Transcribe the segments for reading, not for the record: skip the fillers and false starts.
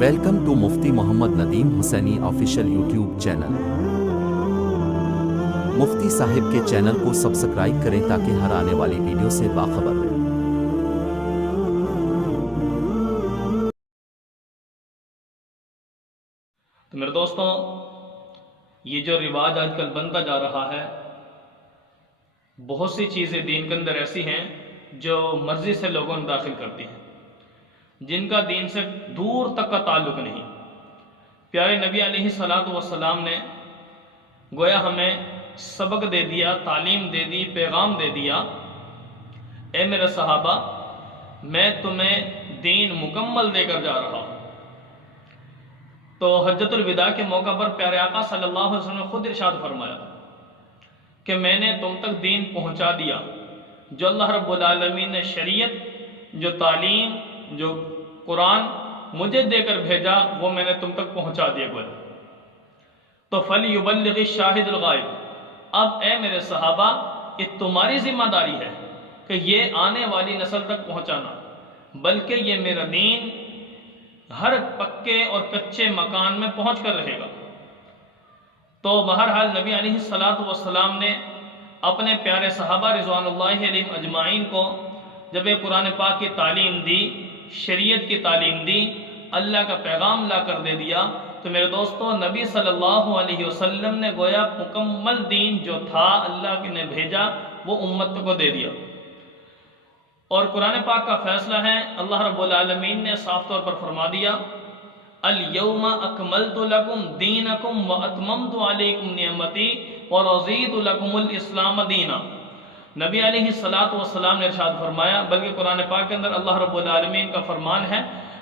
Welcome to Mufti Muhammad Nadeem Hussaini official YouTube channel. Mufti صاحب کے channel کو سبسکرائب کریں تاکہ ہر آنے والی ویڈیو سے باخبر رہیں۔ تو میرے دوستوں، یہ جو رواج آج کل بنتا جا رہا ہے، بہت سی چیزیں دین کے اندر ایسی ہیں جو مرضی سے لوگوں نے داخل کرتی ہیں، جن کا دین سے دور تک کا تعلق نہیں۔ پیارے نبی علیہ الصلوۃ والسلام نے گویا ہمیں سبق دے دیا، تعلیم دے دی، پیغام دے دیا، اے میرے صحابہ، میں تمہیں دین مکمل دے کر جا رہا ہوں۔ تو حجۃ الوداع کے موقع پر پیارے آقا صلی اللہ علیہ وسلم نے خود ارشاد فرمایا کہ میں نے تم تک دین پہنچا دیا، جو اللہ رب العالمین نے شریعت، جو تعلیم، جو قرآن مجھے دے کر بھیجا، وہ میں نے تم تک پہنچا دیا گویا۔ تو فَلْيُبَلِّغِ الشَّاهِدُ الْغَائِبُ، اب اے میرے صحابہ، یہ تمہاری ذمہ داری ہے کہ یہ آنے والی نسل تک پہنچانا، بلکہ یہ میرا دین ہر پکے اور کچے مکان میں پہنچ کر رہے گا۔ تو بہرحال نبی علیہ الصلوۃ والسلام نے اپنے پیارے صحابہ رضوان اللہ علیہم اجمعین کو جب یہ قرآن پاک کی تعلیم دی، شریعت کی تعلیم دی، اللہ کا پیغام لا کر دے دیا، تو میرے دوستوں، نبی صلی اللہ علیہ وسلم نے گویا مکمل دین جو تھا اللہ نے بھیجا، وہ امت کو دے دیا۔ اور قرآن پاک کا فیصلہ ہے، اللہ رب العالمین نے صاف طور پر فرما دیا، الَّيَوْمَ أَكْمَلْتُ لَكُمْ دِينَكُمْ وَأَتْمَمْتُ عَلَيْكُمْ نِعْمَتِي وَرَضِيتُ لَكُمُ الْإِسْلَامَ دِينًا۔ نبی علیہ الصلوۃ والسلام نے ارشاد فرمایا، بلکہ قرآن پاک کے اندر اللہ رب العالمین کا فرمان ہے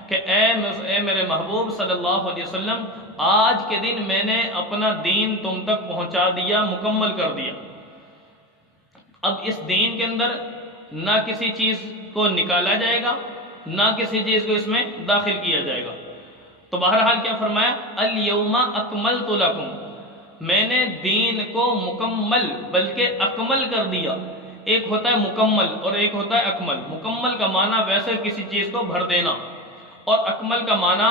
کہ اے میرے محبوب صلی اللہ علیہ وسلم، آج کے دن میں نے اپنا دین تم تک پہنچا دیا، مکمل کر دیا۔ اب اس دین کے اندر نہ کسی چیز کو نکالا جائے گا، نہ کسی چیز کو اس میں داخل کیا جائے گا۔ تو بہرحال کیا فرمایا، الَّيَوْمَ أَكْمَلْتُ لَكُمْ، میں نے دین کو مکمل بلکہ اکمل کر دیا۔ ایک ہوتا ہے مکمل اور ایک ہوتا ہے اکمل۔ مکمل کا معنی ویسے کسی چیز کو بھر دینا، اور اکمل کا معنی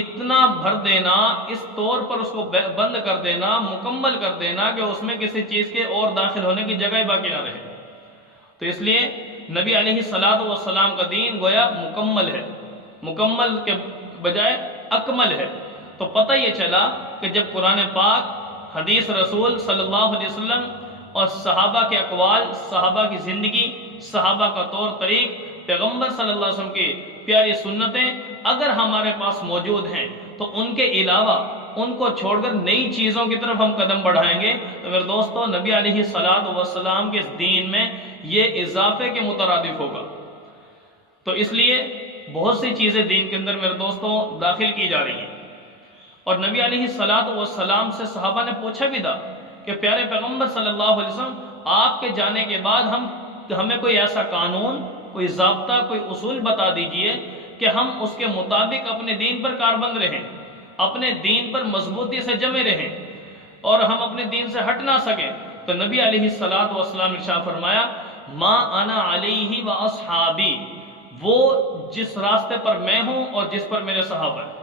اتنا بھر دینا، اس طور پر اس کو بند کر دینا، مکمل کر دینا کہ اس میں کسی چیز کے اور داخل ہونے کی جگہ باقی نہ رہے۔ تو اس لیے نبی علیہ الصلوۃ والسلام کا دین گویا مکمل ہے، مکمل کے بجائے اکمل ہے۔ تو پتہ یہ چلا کہ جب قرآن پاک، حدیث رسول صلی اللہ علیہ وسلم اور صحابہ کے اقوال، صحابہ کی زندگی، صحابہ کا طور طریق، پیغمبر صلی اللہ علیہ وسلم کی پیاری سنتیں اگر ہمارے پاس موجود ہیں، تو ان کے علاوہ ان کو چھوڑ کر نئی چیزوں کی طرف ہم قدم بڑھائیں گے تو میرے دوستوں، نبی علیہ الصلوۃ والسلام کے اس دین میں یہ اضافے کے مترادف ہوگا۔ تو اس لیے بہت سی چیزیں دین کے اندر میرے دوستوں داخل کی جا رہی ہیں۔ اور نبی علیہ الصلوۃ والسلام سے صحابہ نے پوچھا بھی تھا کہ پیارے پیغمبر صلی اللہ علیہ وسلم، آپ کے جانے کے بعد ہمیں کوئی ایسا قانون، کوئی ضابطہ، کوئی اصول بتا دیجئے کہ ہم اس کے مطابق اپنے دین پر کاربند رہیں، اپنے دین پر مضبوطی سے جمے رہیں اور ہم اپنے دین سے ہٹ نہ سکیں۔ تو نبی علیہ الصلوۃ والسلام نے ارشاد فرمایا، ما انا علیہ و اصحابی، وہ جس راستے پر میں ہوں اور جس پر میرے صحابہ ہیں۔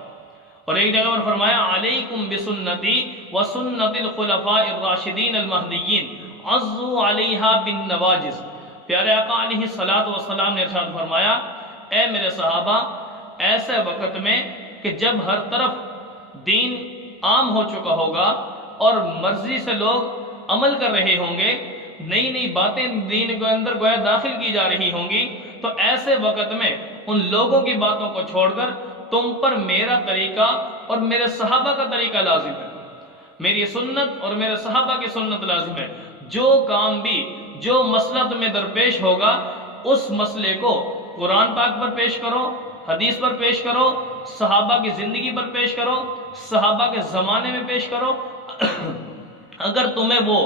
اور ایک جگہ پر فرمایا، علیکم بسنتی وسنت الخلفاء الراشدین المہدیین عضوا علیہا بالنواجذ۔ پیارے آقا علیہ الصلوۃ والسلام نے ارشاد فرمایا، اے میرے صحابہ، ایسے وقت میں کہ جب ہر طرف دین عام ہو چکا ہوگا اور مرضی سے لوگ عمل کر رہے ہوں گے، نئی نئی باتیں دین کے اندر گویا داخل کی جا رہی ہوں گی، تو ایسے وقت میں ان لوگوں کی باتوں کو چھوڑ کر تم پر میرا طریقہ اور میرے صحابہ کا طریقہ لازم ہے، میری سنت اور میرے صحابہ کی سنت لازم ہے۔ جو کام بھی، جو مسئلہ تمہیں درپیش ہوگا، اس مسئلے کو قرآن پاک پر پیش کرو، حدیث پر پیش کرو، صحابہ کی زندگی پر پیش کرو، صحابہ کے زمانے میں پیش کرو۔ اگر تمہیں وہ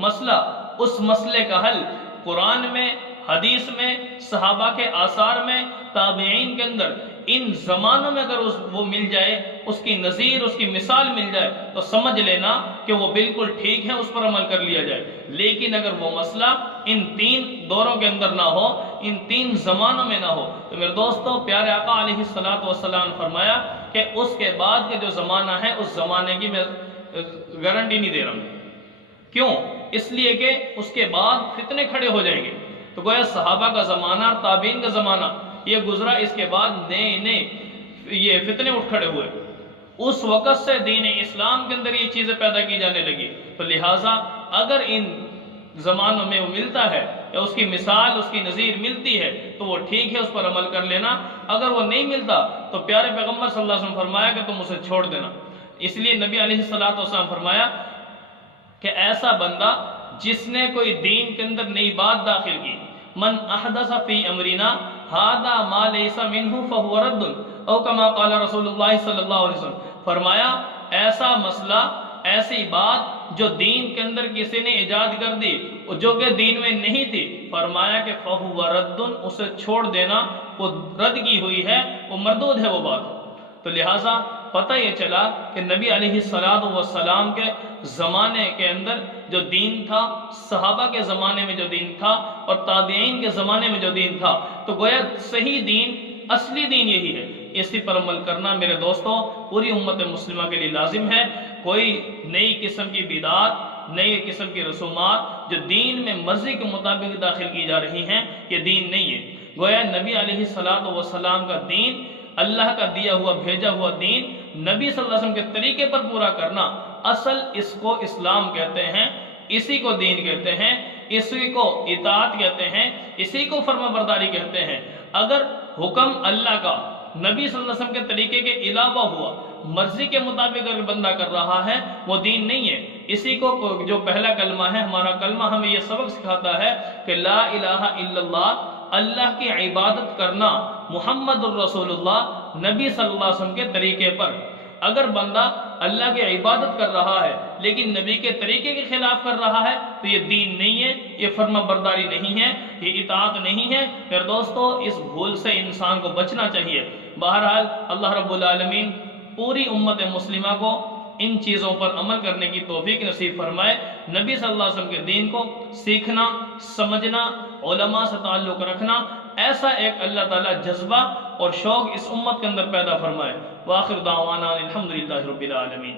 مسئلہ، اس مسئلے کا حل قرآن میں، حدیث میں، صحابہ کے آثار میں، تابعین کے اندر، ان زمانوں میں اگر وہ مل جائے، اس کی نظیر، اس کی مثال مل جائے، تو سمجھ لینا کہ وہ بالکل ٹھیک ہے، اس پر عمل کر لیا جائے۔ لیکن اگر وہ مسئلہ ان 3 دوروں کے اندر نہ ہو، ان 3 زمانوں میں نہ ہو۔ تو میرے دوستوں، پیارے آقا علیہ السلام نے فرمایا کہ اس کے بعد کے جو زمانہ ہے اس زمانے کی میں گارنٹی نہیں دے رہا ہوں۔ کیوں؟ اس لیے کہ اس کے بعد فتنے کھڑے ہو جائیں گے۔ تو گویا صحابہ کا زمانہ اور تابعین کا زمانہ یہ گزرا، اس کے بعد نئے یہ فتنے اٹھ کھڑے ہوئے۔ اس وقت سے دین اسلام کے اندر یہ چیزیں پیدا کی جانے لگی۔ تو لہٰذا اگر ان زمانوں میں وہ ملتا ہے یا اس کی مثال، اس کی نظیر ملتی ہے تو وہ ٹھیک ہے، اس پر عمل کر لینا۔ اگر وہ نہیں ملتا تو پیارے پیغمبر صلی اللہ علیہ وسلم فرمایا کہ تم اسے چھوڑ دینا۔ اس لیے نبی علیہ السلام فرمایا کہ ایسا بندہ جس نے کوئی دین کے اندر نئی بات داخل کی، من احدث فی امرنا ھذا ما لیس منہ فہو رد، او کما قال رسول اللہ صلی اللہ علیہ وسلم، فرمایا ایسا مسئلہ، ایسی بات جو دین کے اندر کسی نے ایجاد کر دی جو کہ دین میں نہیں تھی، فرمایا کہ فہو رد، اسے چھوڑ دینا، وہ رد کی ہوئی ہے، وہ مردود ہے وہ بات۔ تو لہٰذا پتہ یہ چلا کہ نبی علیہ السلام کے زمانے کے اندر جو دین تھا، صحابہ کے زمانے میں جو دین تھا اور تابعین کے زمانے میں جو دین تھا، تو گویا صحیح دین، اصلی دین یہی ہے۔ اسی پر عمل کرنا میرے دوستوں پوری امت مسلمہ کے لیے لازم ہے۔ کوئی نئی قسم کی بدعات، نئی قسم کی رسومات جو دین میں مرضی کے مطابق داخل کی جا رہی ہیں، یہ دین نہیں ہے۔ گویا نبی علیہ السلام کا دین، اللہ کا دیا ہوا بھیجا ہوا دین، نبی صلی اللہ علیہ وسلم کے طریقے پر پورا کرنا، اصل اس کو اسلام کہتے ہیں، اسی کو دین کہتے ہیں، اسی کو اطاعت کہتے ہیں، اسی کو فرما برداری کہتے ہیں۔ اگر حکم اللہ کا نبی صلی اللہ علیہ وسلم کے طریقے کے علاوہ ہوا، مرضی کے مطابق اگر بندہ کر رہا ہے، وہ دین نہیں ہے۔ اسی کو جو پہلا کلمہ ہے، ہمارا کلمہ ہمیں یہ سبق سکھاتا ہے کہ لا الہ الا اللہ، اللہ کی عبادت کرنا، محمد الرسول اللہ، نبی صلی اللہ علیہ وسلم کے طریقے پر۔ اگر بندہ اللہ کی عبادت کر رہا ہے لیکن نبی کے طریقے کے خلاف کر رہا ہے تو یہ دین نہیں ہے، یہ فرما برداری نہیں ہے، یہ اطاعت نہیں ہے۔ پھر دوستو اس بھول سے انسان کو بچنا چاہیے۔ بہرحال اللہ رب العالمین پوری امت مسلمہ کو ان چیزوں پر عمل کرنے کی توفیق نصیب فرمائے۔ نبی صلی اللہ علیہ وسلم کے دین کو سیکھنا، سمجھنا، علماء سے تعلق رکھنا، ایسا ایک اللہ تعالیٰ جذبہ اور شوق اس امت کے اندر پیدا فرمائے۔ وآخر دعوانا الحمدللہ رب العالمین۔